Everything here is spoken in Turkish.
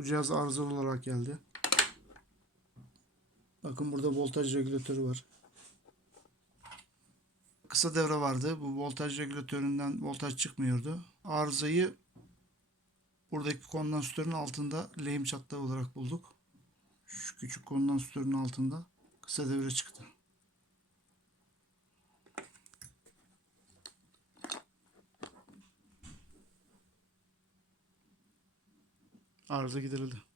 Bu cihaz arızalı olarak geldi. Bakın burada voltaj regülatörü var. Kısa devre vardı. Bu voltaj regülatöründen voltaj çıkmıyordu. Arızayı buradaki kondansatörün altında lehim çatlağı olarak bulduk. Şu küçük kondansatörün altında kısa devre çıktı. Arıza giderildi.